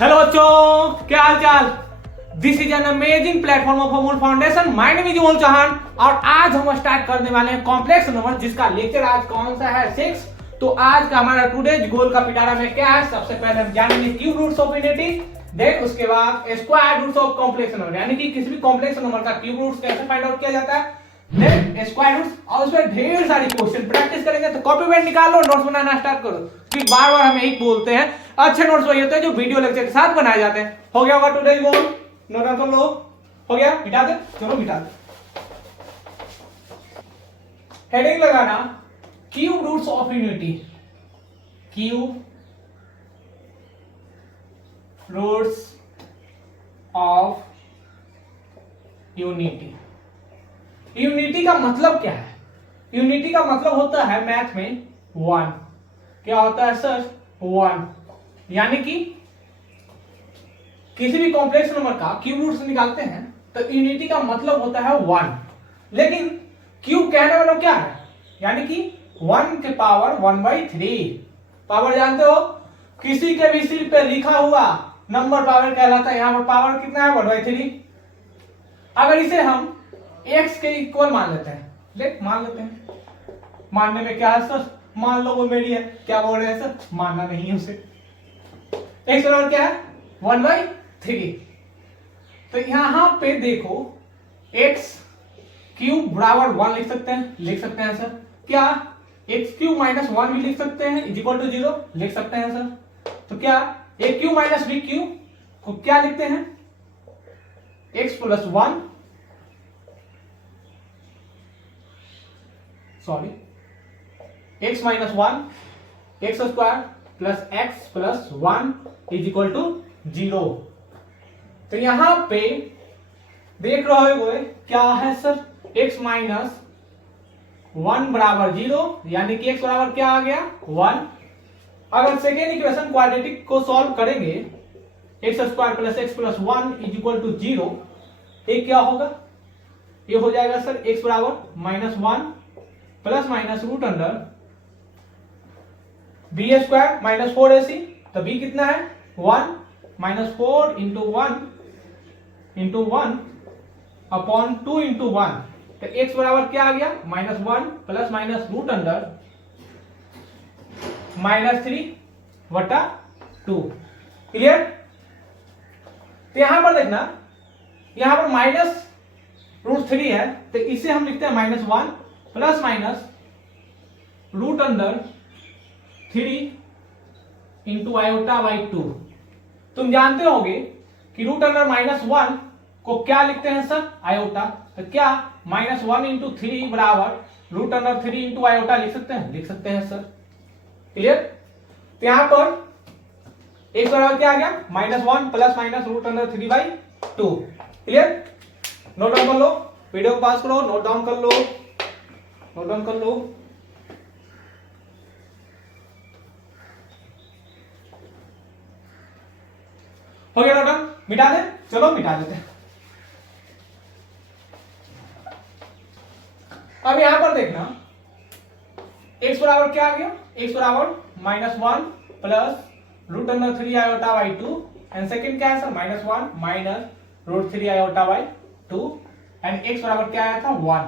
Hello बच्चों, क्या हाल चाल। This is an amazing platform of Amul Foundation. My name is Amul Chauhan और आज हम स्टार्ट करने वाले हैं कॉम्प्लेक्स नंबर, जिसका लेक्चर आज कौन सा है 6। तो आज का हमारा टुडेज गोल का पिटारा में क्या है, सबसे पहले हम जानेंगे cube roots of infinity, then उसके बाद square roots of complex number, यानी कि किसी भी कॉम्प्लेक्स नंबर का क्यूब रूट्स कैसे फाइंड आउट किया जाता है, देन स्क्वायर रूट्स, और उसमें ढेर सारी क्वेश्चन प्रैक्टिस करेंगे। तो कॉपी पेन निकाल लो, नोट्स बनाना स्टार्ट करो, क्योंकि बार बार हम यही बोलते हैं अच्छे नोट्स वही होते हैं जो वीडियो लेक्चर के साथ बनाए जाते हैं। हो गया होगा टुडेज गोल, नोट डाउन कर लो। हो गया, मिटा दे, चलो मिटा दे। हेडिंग लगाना cube roots of unity, cube roots of unity. Unity का मतलब क्या है? यूनिटी का मतलब होता है मैथ में वन। क्या होता है सर? वन। यानी कि किसी भी कॉम्प्लेक्स नंबर का क्यूब रूट्स निकालते हैं तो यूनिटी का मतलब होता है वन। लेकिन क्यूब कहने वाला क्या है? यानी कि 1 के पावर 1/3। पावर जानते हो, किसी के भी सिर पे लिखा हुआ नंबर पावर कहलाता है। यहां पर पावर कितना है? 1/3। अगर इसे हम x के इक्वल मान लेते हैं, मान लेते हैं, मानने में क्या है सर? मान लो वो मेरी है। क्या बोल रहे हैं सर? मानना नहीं है उसे। x बराबर क्या है? 1/3। तो यहां पे देखो x क्यूब बराबर 1 लिख सकते हैं सर। क्या x क्यूब माइनस 1 भी लिख सकते हैं, इज इक्वल टू 0 लिख सकते हैं सर। तो क्या a cube minus b cube को क्या लिखते हैं? x plus 1, sorry x minus 1 x square plus x plus 1 is equal to 0। तो यहां पे देख रहे हो क्या है सर? x माइनस 1 बराबर 0, यानी कि x बराबर क्या आ गया? 1। अगर सेकेंड इक्वेशन क्वाड्रेटिक को सॉल्व करेंगे, x square plus x plus 1 is equal to 0, ये क्या होगा? ये हो जाएगा सर x बराबर minus 1 plus minus root under b square minus 4ac। तो b कितना है? 1 माइनस 4 इंटू 1 अपॉन 2 इंटू 1। तो x बराबर क्या आ गया? Minus 1 plus minus root under minus 3/2। Clear? तो यहां पर देखना, यहां पर माइनस रूट 3 है, तो इसे हम लिखते हैं minus 1 plus minus root under 3 into iota by 2। तुम जानते होगे कि रूट अंडर माइनस 1 को क्या लिखते हैं सर? आयोटा। तो क्या माइनस 1 इंटू 3 बराबर रूट अंडर 3 इंटू आयोटा लिख सकते हैं सर। क्लियर? तो यहां पर x बराबर क्या आ गया? Minus 1 plus minus root under 3/2। Clear? Note down कर लो, वीडियो को पास करो, नोट डाउन कर लो। हो गया नोट डाउन? मिटा दे, चलो मिटा देते हैं। अब यहां पर देखना, x बराबर क्या आ गया? x बराबर minus 1 plus root under 3 iota by 2, and second क्या है sir? Minus 1 minus root 3 iota by 2, and x बराबर क्या आया था? 1।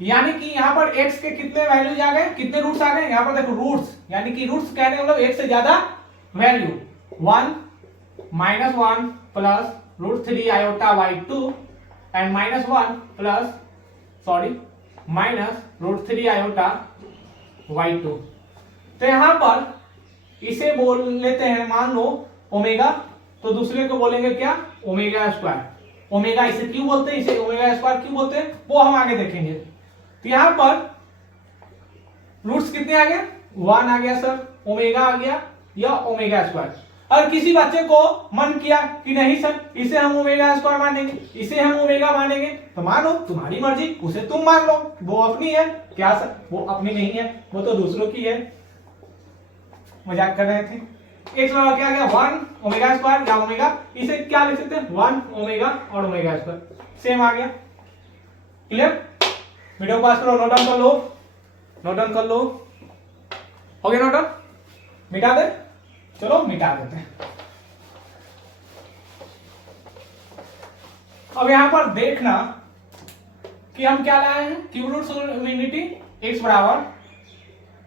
यानी कि यहां पर x के कितने वैल्यूज आ गए? कितने रूट्स आ गए? यहां पर देखो रूट्स, यानी कि रूट्स कहने का मतलब एक से ज्यादा value. 1 minus 1 plus root 3 iota by 2 and minus 1 plus minus root 3 iota by 2। तो यहां पर इसे बोल लेते हैं, मान लो ओमेगा, तो दूसरे को बोलेंगे क्या? Omega square. ओमेगा इसे क्यों बोलते हैं, इसे ओमेगा स्क्वायर क्यों बोलते हैं, वो हम आगे देखेंगे। तो यहां पर रूट्स कितने आ गए? 1 आ गया सर, ओमेगा आ गया या ओमेगा स्क्वायर। और किसी बच्चे को मन किया कि नहीं सर इसे हम ओमेगा स्क्वायर मानेंगे, इसे हम ओमेगा मानेंगे, तो मानो, तुम्हारी मर्जी, उसे तुम मान लो, वो अपनी है। क्या सर? वो अपनी नहीं है, वो तो दूसरों की है। मजाक कर रहे थे। x बराबर क्या आ गया? 1 ओमेगा स्क्वायर या ओमेगा, इसे क्या लिख सकते हैं? 1 ओमेगा और ओमेगा स्क्वायर, सेम आ गया। क्लियर? वीडियो पास करो, नोट डाउन कर लो। हो गया नोट डाउन? मिटा दे, चलो मिटा देते हैं। अब यहां पर देखना कि हम क्या लाए हैं, क्यूब रूट यूनिटी x बराबर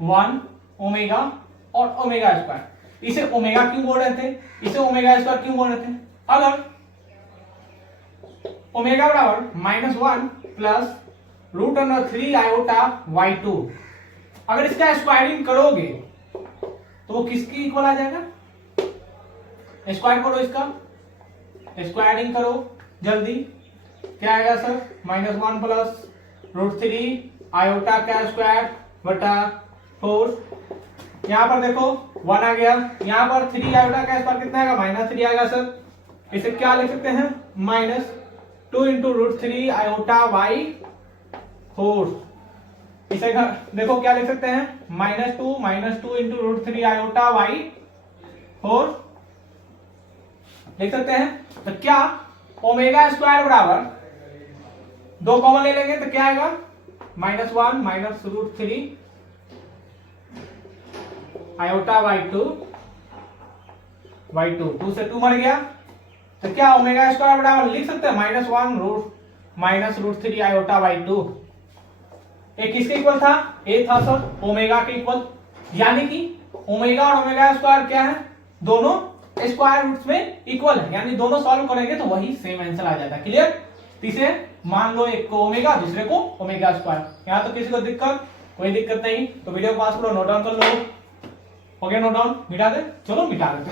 1 ओमेगा और ओमेगा स्क्वायर। इसे ओमेगा क्यों बोल रहे थे, इसे ओमेगा स्क्वायर क्यों बोल रहे थे। अगर ओमेगा बराबर -1 प्लस √3 आयोटा y2, अगर इसका स्क्वायरिंग करोगे तो वो किसकी इक्वल आ जाएगा, स्क्वायर करो इसका, स्क्वायरिंग करो जल्दी, क्या आएगा सर, -1 प्लस √3 आयोटा का स्क्वायर बटा 4। यहां पर देखो 1 आ गया, यहां पर 3 आयोटा का स्क्वायर कितना आएगा, -3 आएगा सर। इसे क्या लिख सकते हैं, -2 इंटू √3 आयोटा बाई 4। इसे देखो क्या लिख सकते हैं, -2 इंटू √3 आयोटा बाई 4 लिख सकते हैं। तो क्या ओमेगा स्क्वायर बराबर 2 कॉमन ले लेंगे तो क्या आएगा, -1 माइनस √3 आयोटा बाई 2 2 से 2 मर गया। तो क्या ओमेगा स्क्वायर बराबर लिख सकते हैं -1 माइनस √3 आयोटा बाई 2। एक किसके इक्वल था, ए था सर ओमेगा के इक्वल, यानी कि ओमेगा और ओमेगा स्क्वायर क्या है, दोनों स्क्वायर रूट्स में इक्वल है, यानी दोनों सॉल्व करेंगे तो वही सेम आंसर आ जाता है। क्लियर। इसे मान लो एक को ओमेगा दूसरे को ओमेगा स्क्वायर। यहां तो किसी को दिक्कत, कोई दिक्कत नहीं, तो वीडियो पास करो, नोट डाउन कर लो। हो गया नोट डाउन, मिटा दे, चलो मिटा देते।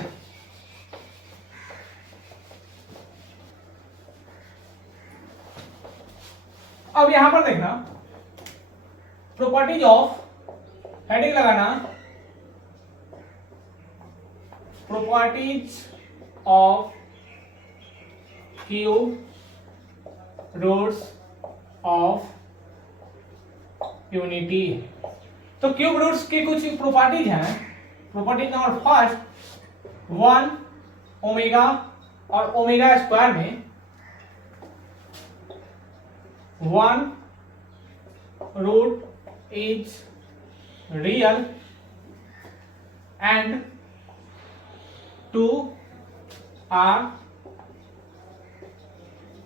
अब यहां पर देखना प्रॉपर्टीज ऑफ, हेडिंग लगाना properties of cube roots of unity. तो क्यूब रूट्स की कुछ प्रॉपर्टीज हैं। प्रॉपर्टी नंबर फर्स्ट, 1 ओमेगा और ओमेगा स्क्वायर में 1 root is real and 2 are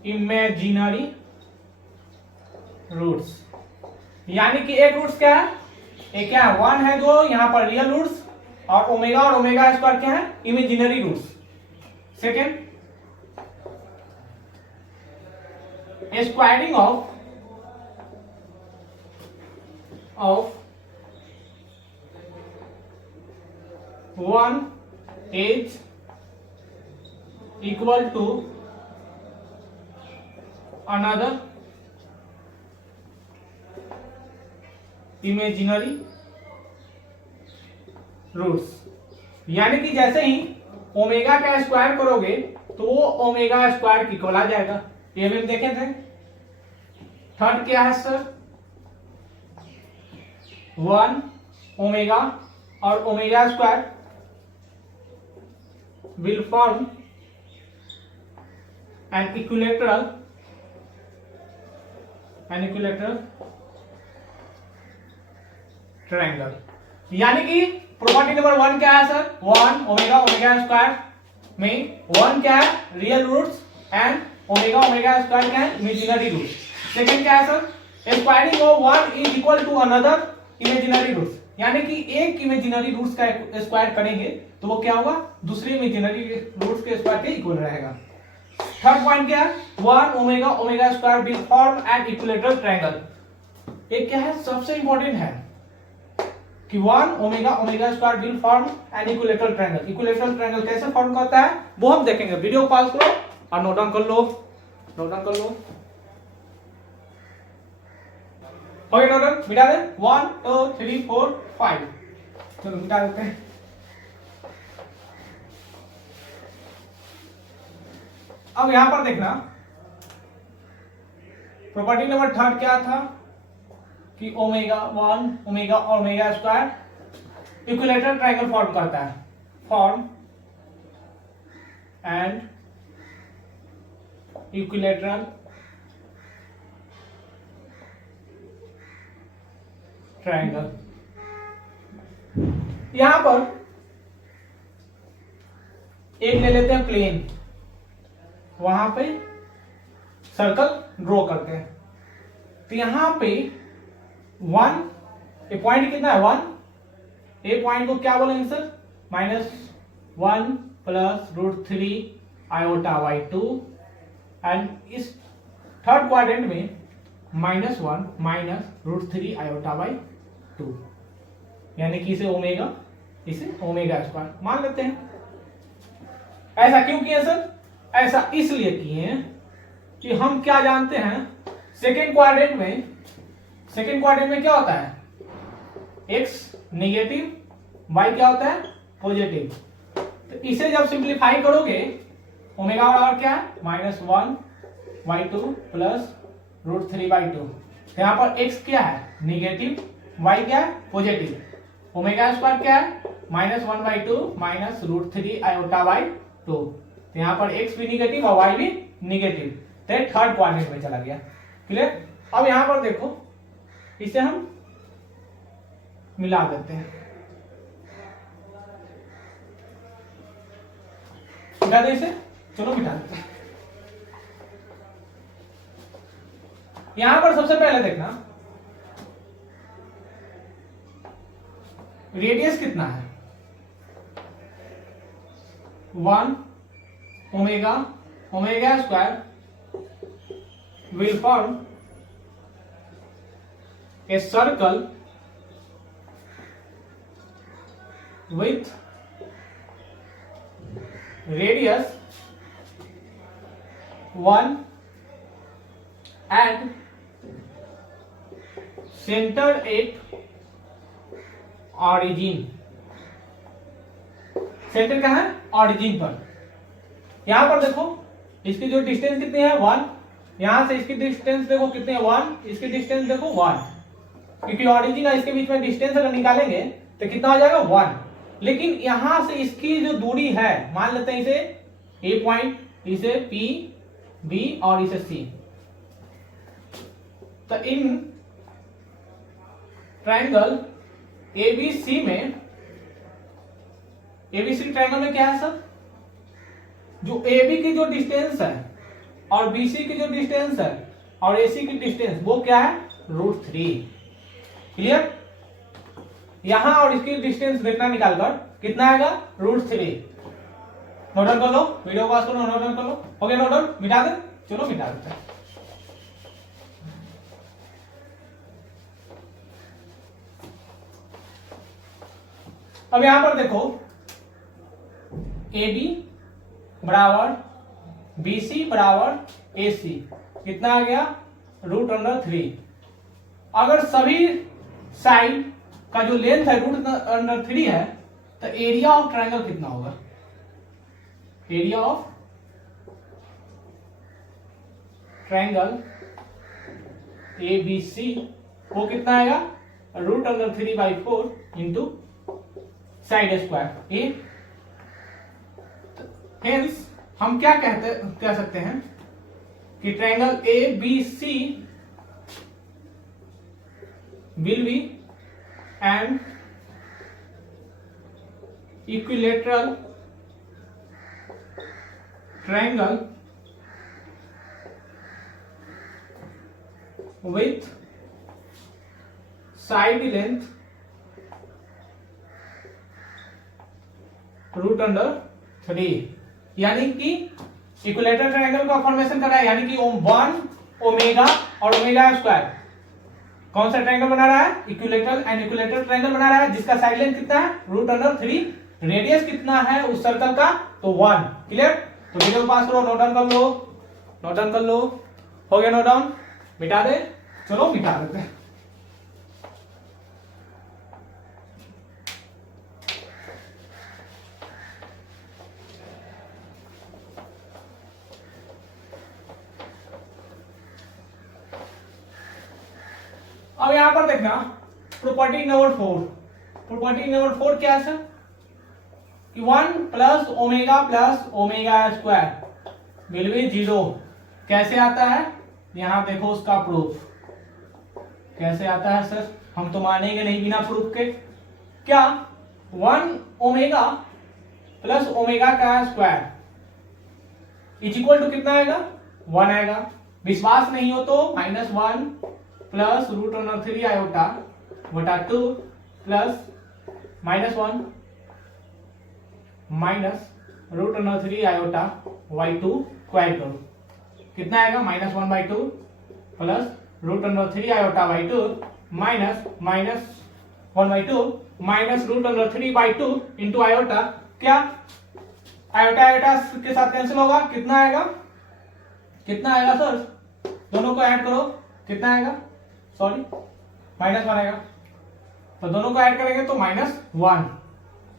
imaginary roots। यानी कि एक रूट्स क्या है, एक क्या है 1 है जो यहां पर रियल रूट्स, और ओमेगा स्क्वायर क्या है, imaginary roots. Second, squaring of 1 is equal to another imaginary roots. यानी कि जैसे ही ओमेगा का स्क्वायर करोगे तो वो ओमेगा स्क्वायर की इक्वल आ जाएगा। ये भी हम देखे थे। थर्ड क्या है सर, 1 ओमेगा और omega square will form an equilateral triangle। यानी कि प्रॉपर्टी नंबर 1 क्या है सर, 1 ओमेगा ओमेगा स्क्वायर में 1 क्या है, real roots, and omega omega square क्या है, इमेजिनरी रूट्स। सेकंड क्या है sir, squaring of 1 is equal to another imaginary roots. यानी कि एक इमेजिनरी रूट्स का स्क्वायर करेंगे तो वो क्या होगा, दूसरे इमेजिनरी रूट्स के स्क्वायर के इक्वल रहेगा। थर्ड पॉइंट क्या है, 1 omega omega square will form an equilateral triangle. एक क्या है, सबसे इंपॉर्टेंट है कि 1 omega omega square will form an equilateral triangle. Equilateral triangle कैसे फॉर्म करता है वो हम देखेंगे। वीडियो पॉज करो और नोट डाउन कर लो, नोट डाउन कर लो। ओके नोट डाउन, मिटा दे, 1 2 3 4 5। चलो मिटा देते हैं। अब यहां पर देखना प्रॉपर्टी नंबर थर्ड क्या था कि ओमेगा 1 ओमेगा और omega square equilateral triangle form करता है, फॉर्म एंड इक्विलेटरल ट्रायंगल। यहां पर एक ले लेते हैं प्लेन, वहां पे सर्कल ड्रॉ करते हैं। तो यहां पे 1, ए पॉइंट कितना है 1, ए पॉइंट को क्या बोलेंगे sir, -1 plus √3 iota by 2, and इस थर्ड क्वाड्रेंट में -1 माइनस √3 आयोटा बाई 2, यानी कि इसे ओमेगा स्क्वायर मान लेते हैं। ऐसा क्यों किए सर? ऐसा इसलिए किए हैं कि हम क्या जानते हैं, सेकेंड क्वाड्रेंट में क्या होता है, x नेगेटिव, y क्या होता है पॉजिटिव। तो इसे जब सिंप्लीफाई करोगे ओमेगा बराबर क्या है -1/2 प्लस √3/2। यहाँ पर x क्या है नेगेटिव, y क्या है पॉजिटिव, ओमेगा स्क्वायर क्या है -1/2 माइनस √3 आयोटा बाई 2। तो यहाँ पर x भी निगेटिव और y भी निगेटिव, तो थर्ड क्वाड्रेंट में चला गया। क्लियर? अब यहाँ पर देखो, इसे हम मिला देते हैं, मिटा दे इसे, चलो मिटा देते हैं। यहां पर सबसे पहले देखना रेडियस कितना है, 1 omega square will form a circle with radius 1 and center at origin। Centre कहाँ है? ऑरिजिन पर। यहां पर देखो इसकी जो डिस्टेंस कितनी है 1, यहां से इसकी डिस्टेंस देखो कितनी है 1, इसकी डिस्टेंस देखो 1, क्योंकि ऑरिजिन और इसके बीच में डिस्टेंस अगर निकालेंगे तो कितना हो जाएगा 1। लेकिन यहां से इसकी जो दूरी है, मान लेते हैं इसे ए पॉइंट, इसे पी, बी और इसे सी। तो इन ट्रायंगल एबीसी ट्रायंगल में क्या है सर, जो AB की जो डिस्टेंस है और BC की जो डिस्टेंस है और AC की डिस्टेंस वो क्या है √3। क्लियर? यहां और इसकी डिस्टेंस देखना निकालकर कितना आएगा √3। नोट डाउन कर लो, वीडियो पास करो, नोट डाउन कर लो। हो गया नोट डाउन? मिटा दे, चलो मिटा देते हैं। अब यहां पर देखो AB बराबर BC बराबर AC, कितना आ गया √3। अगर सभी साइड का जो लेंथ है √3 है, तो एरिया ऑफ ट्रायंगल कितना होगा, एरिया ऑफ ट्रायंगल ABC वो कितना आएगा √3/4 into side square a. Hence हम क्या कह सकते हैं कि triangle ABC will be an equilateral triangle with side length √3, यानी कि इक्विलैटरल ट्रायंगल का फॉर्मेशन कर रहा है, यानी कि 1 ओमेगा और ओमेगा स्क्वायर कौन सा ट्रायंगल बना रहा है, इक्विलैटरल एंड इक्विलैटरल ट्रायंगल बना रहा है, जिसका साइड लेंथ कितना है √3, रेडियस कितना है उस सर्कल का, तो 1। क्लियर? तो वीडियो पास करो, नोट डाउन कर लो, नोट डाउन कर लो। हो गया नोट डाउन? मिटा दे, चलो मिटा देते हैं। अब यहां पर देखना प्रॉपर्टी नंबर 4। प्रॉपर्टी नंबर 4 क्या है सर, कि 1 plus omega square will be 0। कैसे आता है, यहां देखो उसका प्रूफ कैसे आता है सर, हम तो मानेंगे नहीं बिना प्रूफ के। क्या 1 ओमेगा प्लस ओमेगा का स्क्वायर इज इक्वल टू कितना आएगा 1 आएगा। विश्वास नहीं हो तो -1 प्लस √3 आयोटा बटा 2 प्लस -1 माइनस √3 आयोटा y2 को ऐड करो, कितना आएगा -1/2 plus √3 iota y2 minus -1/2 minus √3/2 into iota, क्या आयोटा आयोटा के साथ कैंसिल होगा, कितना आएगा सर, दोनों को ऐड करो, कितना आएगा, सॉरी -1 आएगा, तो दोनों को ऐड करेंगे तो -1।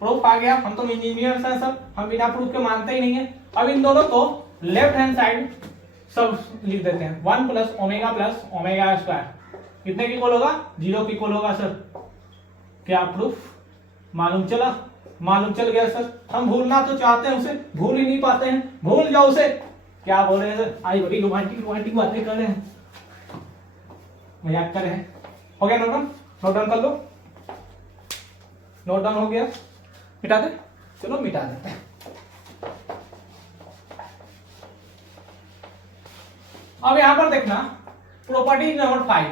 प्रूफ आ गया। हम तो इंजीनियर्स हैं सर, हम बिना प्रूफ के मानते ही नहीं है। अब इन दोनों को लेफ्ट हैंड साइड सब लिख देते हैं, 1 प्लस ओमेगा स्क्वायर कितने की इक्वल होगा, 0 की इक्वल होगा सर। क्या प्रूफ मालूम चल गया सर। हम भूलना तो चाहते हैं, उसे भूल ही नहीं पाते हैं, भूल जाओ उसे। क्या बोल रहे हैं सर, आई बड़ी रोमांटिक बातें कर रहे हैं, मजाक कर रहे हैं। हो गया नोट डाउन कर लो, नोट डाउन हो गया, मिटा दे, चलो मिटा देते हैं। अब यहां पर देखना प्रॉपर्टी नंबर 5।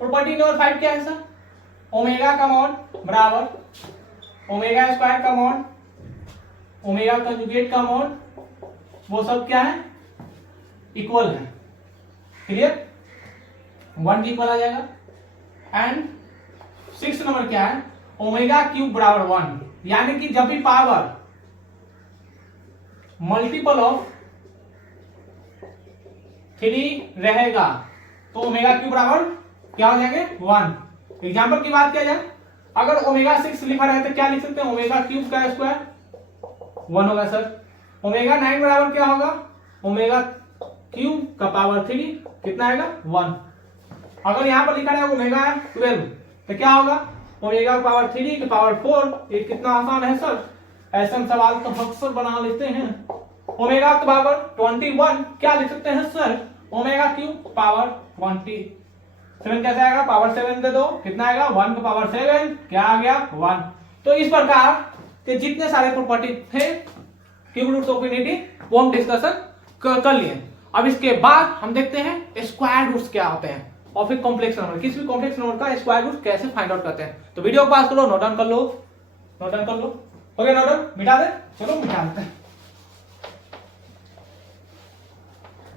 प्रॉपर्टी नंबर 5 क्या है सर, ओमेगा का मॉड बराबर ओमेगा स्क्वायर का मॉड ओमेगा कंजुगेट का मॉड, वो सब क्या है, इक्वल है। क्लियर, 1 की इक्वल आ जाएगा। एंड 6 नंबर क्या है, ओमेगा क्यूब बराबर 1, यानी कि जब भी पावर मल्टीपल ऑफ 3 रहेगा तो ओमेगा क्यूब बराबर क्या हो जाएंगे, 1। एग्जाम्पल की बात किया जाए, अगर ओमेगा 6 लिखा रहे तो क्या लिख सकते हैं, ओमेगा क्यूब का स्क्वायर 1 होगा सर। ओमेगा 9 बराबर क्या होगा, ओमेगा क्यूब का पावर 3 कितना आएगा, 1। अगर यहां पर लिखा है ओमेगा 12 तो क्या होगा, ओमेगा पावर 3 की पावर 4। ये कितना आसान है सर, ऐसे सवाल तो अक्सर बना लेते हैं। ओमेगा का पावर 21 क्या लिख सकते हैं सर, ओमेगा क्यूब पावर 27 कैसे आएगा, पावर 7 दे दो, कितना आएगा, 1 का पावर 7 क्या आ गया, 1। तो इस प्रकार के जितने सारे प्रॉपर्टी थे क्यूब रूट्स ऑफ इनफिनिटी वो हम डिस्कशन कर लिए। अब इसके बाद हम देखते हैं स्क्वायर रूट्स क्या होते हैं और फिर कॉम्प्लेक्स नंबर, किसी भी कॉम्प्लेक्स नंबर का स्क्वायर रूट कैसे फाइंड आउट करते हैं। तो वीडियो को पास करो, नोट डाउन कर लो, हो गया नोट डाउन, मिटा दे, चलो मिटा देते हैं।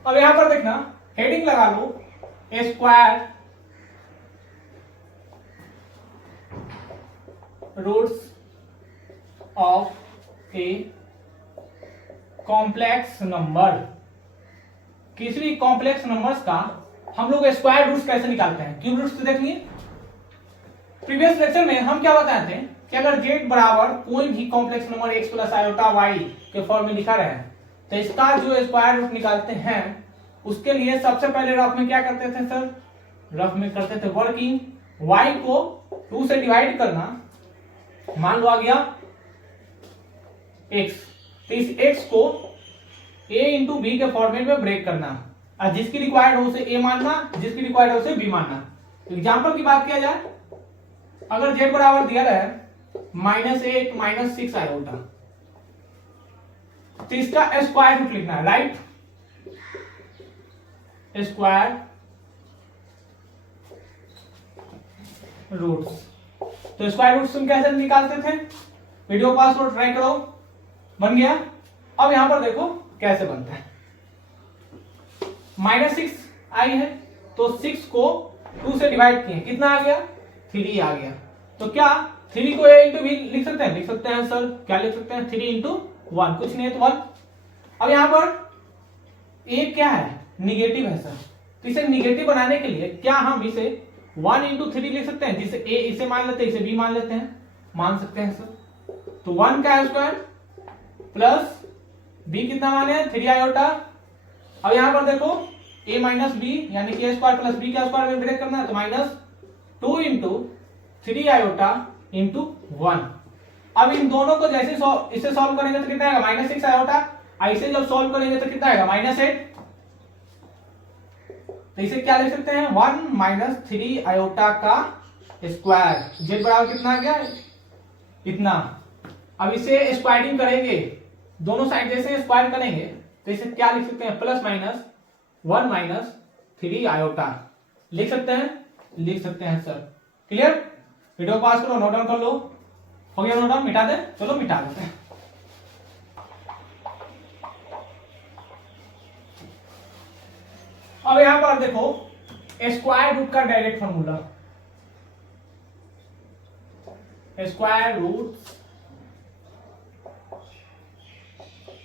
अब यहां पर देखना हेडिंग लगा लो, square roots of a complex number. किसी भी कॉम्प्लेक्स नंबर्स का हम लोग स्क्वायर रूट्स कैसे निकालते हैं, क्यूब रूट्स तो देख लिए। प्रीवियस लेक्चर में हम क्या बताए थे कि अगर z बराबर कोई भी complex number x plus iota y के फॉर्म में लिखा रहे तो इसका जो स्क्वायर रूट निकालते हैं उसके लिए सबसे पहले रफ में क्या करते थे सर, रफ में करते थे वर्किंग, y को 2 से डिवाइड करना, मान लो आ गया x, तो इस x को a इंटू बी के फॉर्मेट में ब्रेक करना, और जिसकी रिक्वायर्ड हो उसे a मानना, जिसकी रिक्वायर्ड हो उसे b मानना। एग्जाम्पल की बात किया जाए, अगर z बराबर दिया है -8 -6 आयोटा, तो इसका स्क्वायर रूट लिखना है, राइट, स्क्वायर रूट्स। तो स्क्वायर रूट्स तुम कैसे निकालते थे, वीडियो पास करो, ट्राई करो, बन गया। अब यहां पर देखो कैसे बनता है, -6 आई है तो 6 को 2 से डिवाइड किए, कितना आ गया, 3 आ गया। तो क्या 3 को a इंटू बी लिख सकते हैं, लिख सकते हैं सर, क्या लिख सकते हैं, 3 इंटू 1, कुछ नहीं है तो 1। अब यहां पर a क्या है, निगेटिव है सर, तो इसे निगेटिव बनाने के लिए क्या हम इसे 1 इंटू 3 लिख सकते हैं, जिसे a इसे मान लेते हैं, इसे b मान लेते हैं, मान सकते हैं सर। तो 1 का स्क्वायर प्लस b कितना माने 3 आयोटा। अब यहां पर देखो a माइनस बी यानी कि a स्क्वायर प्लस b का स्क्वायर में ब्रेक करना है, तो -2 इंटू 3 आयोटा इंटू 1। अब इन दोनों को जैसे इसे सॉल्व करेंगे तो कितना आएगा, -6 आयोटा, ऐसे जब सॉल्व करेंगे तो कितना आएगा, -8। तो इसे क्या लिख सकते हैं, 1 - 3 आयोटा का स्क्वायर, z बराबर कितना आ गया, इतना। अब इसे स्क्वायरिंग करेंगे, दोनों साइड जैसे स्क्वायर करेंगे तो इसे क्या लिख सकते हैं, +- 1 माइनस 3 आयोटा। लिख सकते हैं सर। क्लियर? वीडियो पास करो, नोट डाउन कर लो। हो गया नोट डाउन? मिटा दे? चलो मिटा देते हैं। अब यहां पर देखो स्क्वायर रूट का डायरेक्ट फॉर्मूला, स्क्वायर रूट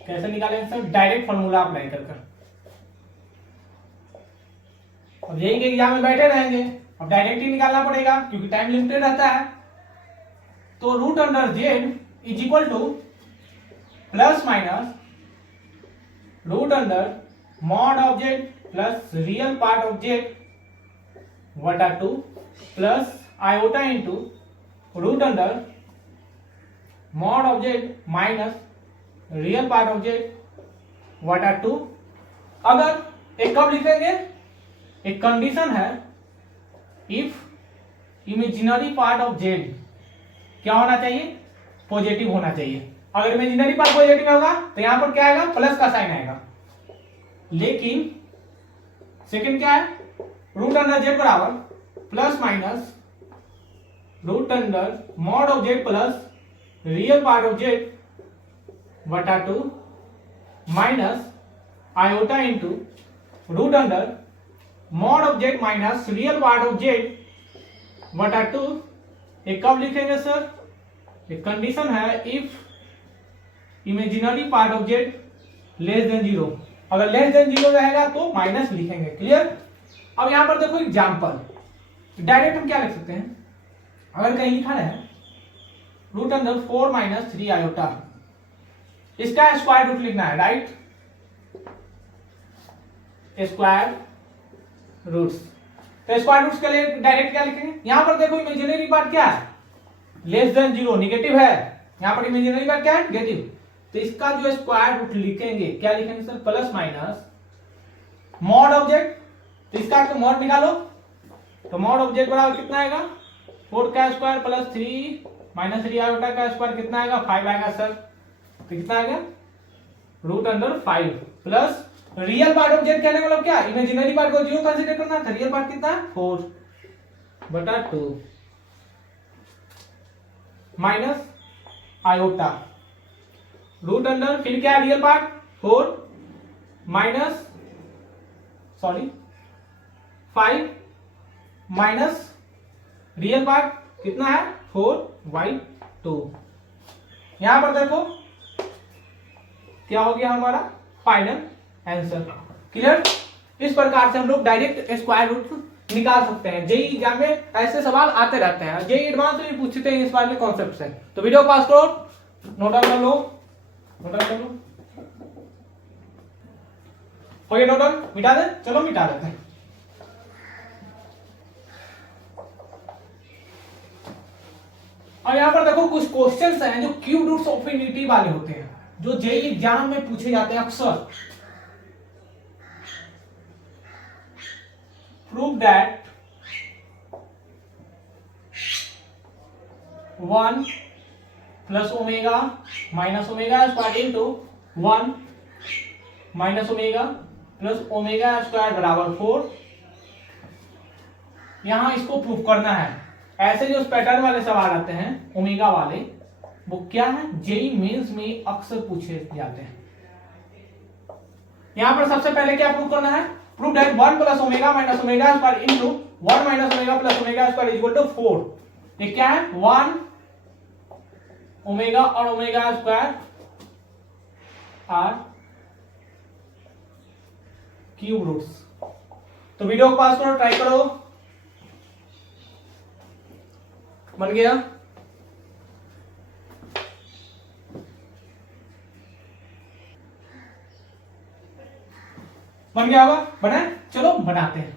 कैसे निकालेंगे सर? डायरेक्ट फॉर्मूला अप्लाई कर। अब यही के एग्जाम में बैठे रहेंगे, अब डायरेक्ट ही निकालना पड़ेगा क्योंकि टाइम लिमिटेड रहता है। तो root under z is equal to plus minus root under mod of z plus real part of z वटा 2 plus iota into root under mod of z minus real part of z वटा 2। अगर एक कब लिखेंगे? एक condition है if imaginary part of z क्या होना चाहिए? पॉजिटिव होना चाहिए। अगर इमेजिनरी पार्ट पॉजिटिव होगा तो यहां पर क्या आएगा? प्लस का साइन आएगा। लेकिन सेकंड क्या है? रूट अंडर जेड बराबर plus minus root under mod of z plus real part of z बटा 2 minus iota into root under mod of z minus real part of z बटा 2। एक कब लिखेंगे सर? एक कंडीशन है if imaginary part of z less than 0। अगर less than 0 रहेगा तो माइनस लिखेंगे। क्लियर? अब यहां पर देखो एग्जांपल, डायरेक्ट हम क्या लिख सकते हैं? अगर कहीं लिखा है रूट अंडर 4 माइनस 3 आयोटा, इसका स्क्वायर रूट लिखना है, राइट? Square roots. तो स्क्वायर रूट्स के लिए डायरेक्ट क्या लिखेंगे? यहां पर देखो इमेजिनरी पार्ट क्या है? लेस देन 0, निगेटिव है। यहां पर इमेजिनरी पार्ट क्या है? नेगेटिव। तो इसका जो स्क्वायर रूट लिखेंगे क्या लिखेंगे sir? Plus minus mod of Z. तो इसका तो मॉड निकालो, तो मॉड ऑफ जेड बराबर कितना आएगा? 4 का स्क्वायर प्लस 3 माइनस 3 आयोटा का स्क्वायर कितना आएगा? 5 आएगा सर। तो कितना आएगा? Root under 5 plus real part of z कहने मतलब क्या? इमेजिनरी पार्ट को 0 कंसीडर करना था। रियल पार्ट कितना है? 4 बटा 2 माइनस आयोटा रूट अंडर, फिर क्या है real part? 4 minus 5 minus real part कितना है? 4/2। यहां पर देखो क्या हो गया हमारा फाइनल आंसर। क्लियर? इस प्रकार से हम लोग डायरेक्ट स्क्वायर रूट निकाल सकते हैं। जेई एग्जाम में ऐसे सवाल आते रहते हैं, जेई एडवांस में पूछते हैं इस बारे में कॉन्सेप्ट से। तो वीडियो पास करो, नोट डाउन कर लो, नोट डाउन कर लो। हो गया नोट डाउन? मिटा दे? चलो मिटा देते हैं। और यहां पर देखो कुछ क्वेश्चंस हैं जो क्यूब रूट्स ऑफ इनफिनिटी वाले होते हैं, जो जेई एग्जाम में पूछे जाते हैं अक्सर। Prove that 1 plus omega minus omega square into 1 minus omega plus omega square बराबर 4। यहां इसको प्रूफ करना है। ऐसे जो पैटर्न वाले सवाल आते हैं ओमेगा वाले, वो क्या है? जेई मेंस में अक्सर पूछे जाते हैं। यहां पर सबसे पहले क्या प्रूव करना है? Prove that 1 plus omega minus omega square into 1 minus omega plus omega square equal to 4। ये क्या है? 1 ओमेगा और omega square are cube roots. तो वीडियो को पास करो, ट्राई करो। बन गया? बन गया होगा? बना? चलो बनाते हैं।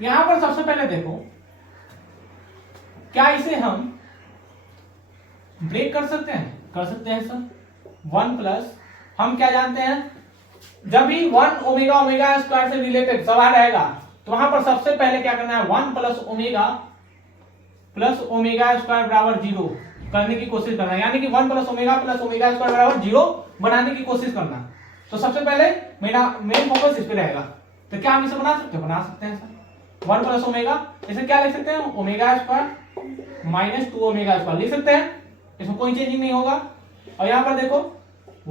यहां पर सबसे पहले देखो, क्या इसे हम ब्रेक कर सकते हैं? कर सकते हैं सर। 1 प्लस, हम क्या जानते हैं, जब भी 1 ओमेगा ओमेगा स्क्वायर से रिलेटेड सवाल रहेगा तो वहां पर सबसे पहले क्या करना है? 1 प्लस ओमेगा स्क्वायर बराबर 0 करने की कोशिश करना है। यानी कि 1 प्लस ओमेगा स्क्वायर बराबर 0 बनाने की कोशिश करना। तो सबसे पहले मेरा मेन फोकस इस पे रहेगा। तो क्या हम इसे बना सकते हैं? बना सकते हैं सर। 1 प्लस ओमेगा, इसे क्या लिख सकते हैं? Omega square minus 2 omega square लिख सकते हैं, इसमें कोई चेंजिंग नहीं होगा। और यहाँ पर देखो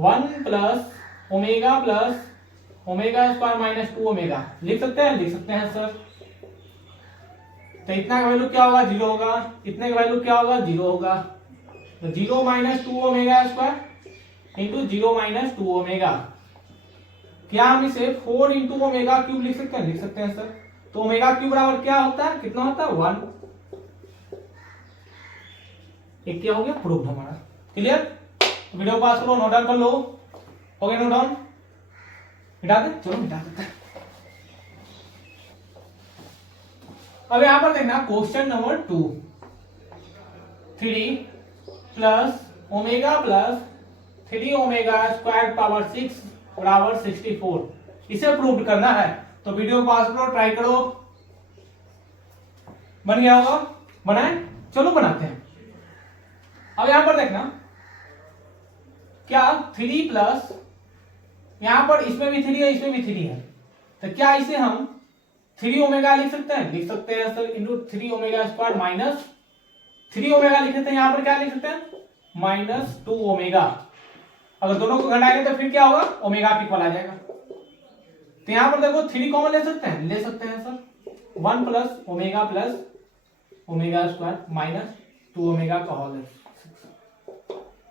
1 plus omega square minus 2 omega लिख सकते हैं? लिख सकते हैं सर। तो इतना का वैल्यू क्या होगा? 0 होगा। इतने का वैल्यू क्या होगा? 0 होगा। तो 0 minus 2 omega square into 0 minus 2 omega. क्या हम इसे 4 इंटू ओमेगा क्यूब लिख सकते हैं? लिख सकते हैं सर। तो ओमेगा क्यूब बराबर क्या होता है? कितना होता है? 1। एक क्या हो गया? प्रूफ हमारा। क्लियर? तो वीडियो पास करो, नोट डाउन कर लो। हो गया नोट डाउन? मिटा दे? चलो मिटा देते हैं। अब यहां पर देखना question number 2, 3 plus omega 3 omega square power 6 बराबर 64, इसे प्रूव करना है। तो वीडियो पास करो, ट्राई करो। बन गया होगा? बनाए? चलो बनाते हैं। अब यहां पर देखना क्या 3 प्लस, यहां पर इसमें भी 3 है, इसमें भी 3 है, तो क्या इसे हम 3 ओमेगा लिख सकते हैं? लिख सकते हैं sir. Into 3 omega square minus 3 omega लिख सकते हैं। यहां पर क्या लिख सकते हैं? Minus 2 omega. अगर दोनों को घटाएंगे तो फिर क्या होगा? ओमेगा के इक्वल आ जाएगा। तो यहां पर देखो 3 कॉमन ले सकते हैं? ले सकते हैं sir. 1 plus omega square minus 2 omega का होल।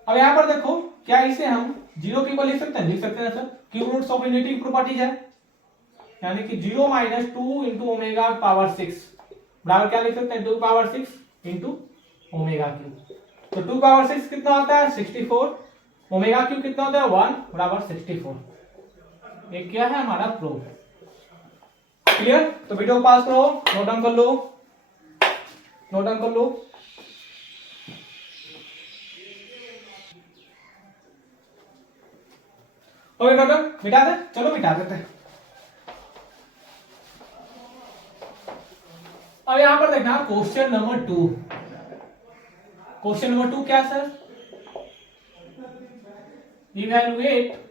अब यहां पर देखो क्या इसे हम 0 के इक्वल लिख सकते हैं? लिख सकते हैं sir. Cube roots of unity properties है, यानी कि 0 माइनस 2 इंटू ओमेगा पावर 6 बराबर क्या लिख सकते हैं? 2 पावर 6 इंटू ओमेगा क्यूब। तो 2 पावर 6 कितना होता है? 64। ओमेगा क्यूब कितना होता है? 1 बराबर 64। ये क्या है हमारा प्रूफ। क्लियर? तो वीडियो पास करो, नोट डाउन कर लो, नोट डाउन कर लो। Okay note down? मिटा दे? चलो मिटा देते हैं। अब यहां पर देखना क्वेश्चन नंबर 2। क्वेश्चन नंबर 2 क्या sir? Evaluate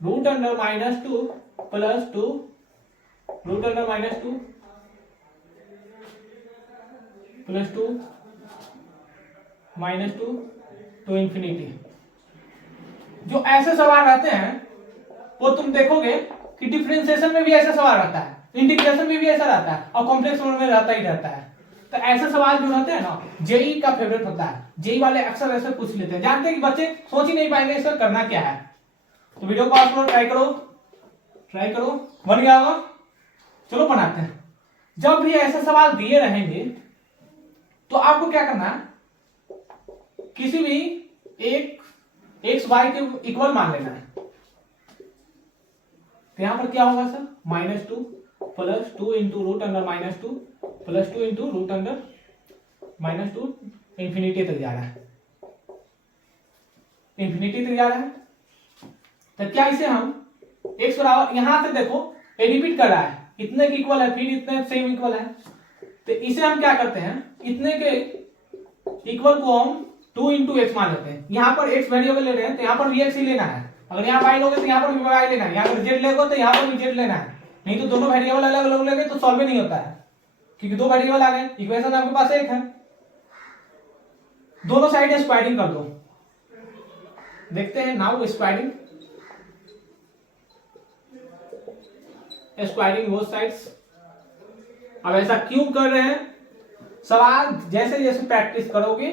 root under minus 2 plus 2 root under minus 2 plus 2 minus 2 to infinity. जो ऐसे सवाल रहते हैं वो तुम देखोगे कि डिफरेंशिएशन में भी ऐसा सवाल रहता है, इंटीग्रेशन में भी ऐसा रहता है, और कॉम्प्लेक्स नंबर में रहता ही रहता है। तो ऐसे सवाल जो रहते हैं ना, जेई का फेवरेट होता है। जेई वाले अक्सर ऐसे पूछ लेते हैं, जानते हैं कि बच्चे सोच ही नहीं पाएंगे इसका करना क्या है। तो वीडियो पास करो, ट्राई करो, ट्राई करो। बन गया होगा? चलो बनाते हैं। जब भी ऐसे सवाल दिए रहेंगे तो आपको क्या करना है? किसी भी एक एक्स वाई के इक्वल मान लेना है। तो यहां पर क्या होगा sir? -2 plus 2 into root under -2 plus 2 into root under -2 infinity तक जा रहा है, इंफिनिटी तक जा रहा है। तो क्या इसे हम x बराबर, यहां से देखो ये रिपीट कर रहा है, इतने के इक्वल है, फिर इतने सेम इक्वल है। तो इसे हम क्या करते हैं? इतने के इक्वल को हम 2 इंटू एक्स मान लेते हैं। यहाँ पर x वेरिएबल ले रहे हैं तो यहाँ पर भी x ही लेना है। अगर यहाँ y लोगे तो यहाँ पर भी y लेना है। यहाँ पर z लेगो तो यहाँ पर भी z लेना है। नहीं तो दोनों वेरिएबल अलग अलग लेंगे तो सॉल्व नहीं होता है, क्योंकि 2 वेरिएबल आ गए, इक्वेशन आपके पास एक है। दोनों साइड स्क्वायरिंग कर दो। देखते हैं now squaring, squaring both sides. अब ऐसा क्यों कर रहे हैं? सवाल जैसे जैसे प्रैक्टिस करोगे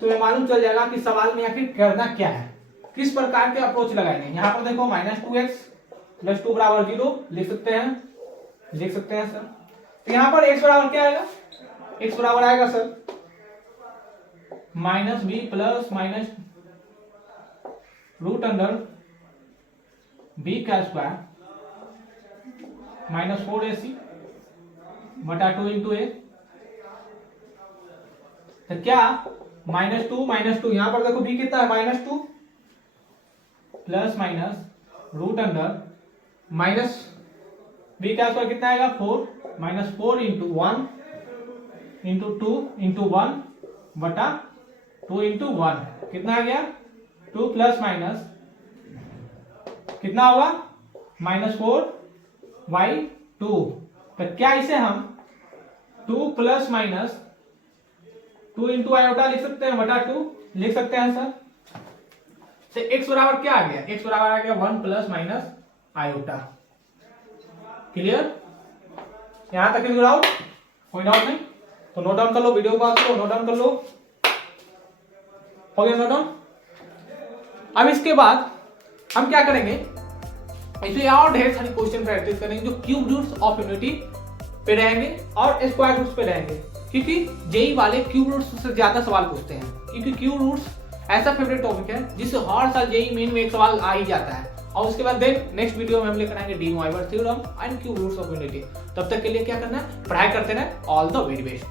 तुम्हें मालूम चल जाएगा कि सवाल में आखिर करना क्या है, किस प्रकार के अप्रोच लगाएंगे। यहां पर देखो -2x प्लस 2 बराबर 0 लिख सकते हैं, लिख सकते हैं सर। तो यहां पर x बराबर क्या आएगा? x बराबर आएगा sir -b plus minus root under b का स्क्वायर -4ac बटा 2 इंटू ए। तो क्या -2 यहां पर देखो b कितना है? -2 plus minus root under minus b का स्क्वायर कितना आएगा? 4 -4 इंटू 1 इंटू 2 इंटू 1 बटा 2 इंटू 1 कितना आ गया? 2 प्लस माइनस कितना होगा -4/2। तो क्या इसे हम 2 + -2 इंटू आयोटा लिख सकते हैं, बटा 2 लिख सकते हैं सर। तो x बराबर क्या आ गया, x बराबर आ गया 1 ± आयोटा। क्लियर? यहां तक डाउट? कोई डाउट नहीं? तो नोट डाउन कर लो, वीडियो पॉज करो, नोट डाउन कर लो। हो गया नोट डाउन? अब इसके बाद हम क्या करेंगे, इसमें और ढेर सारी क्वेश्चन प्रैक्टिस करेंगे जो क्यूब रूट्स ऑफ यूनिटी पे रहेंगे और स्क्वायर रूट्स पे रहेंगे, क्योंकि जेई वाले क्यूब रूट्स से ज्यादा सवाल पूछते हैं, क्योंकि क्यूब रूट्स ऐसा फेवरेट टॉपिक है जिससे हर साल जेई मेन में एक सवाल आ ही जाता है। और उसके बाद देन नेक्स्ट वीडियो में हम लेकर आएंगे de Moivre theorem and cube roots of unity. तब तक के लिए क्या करना है, पढ़ाई करते रहे। All the very best.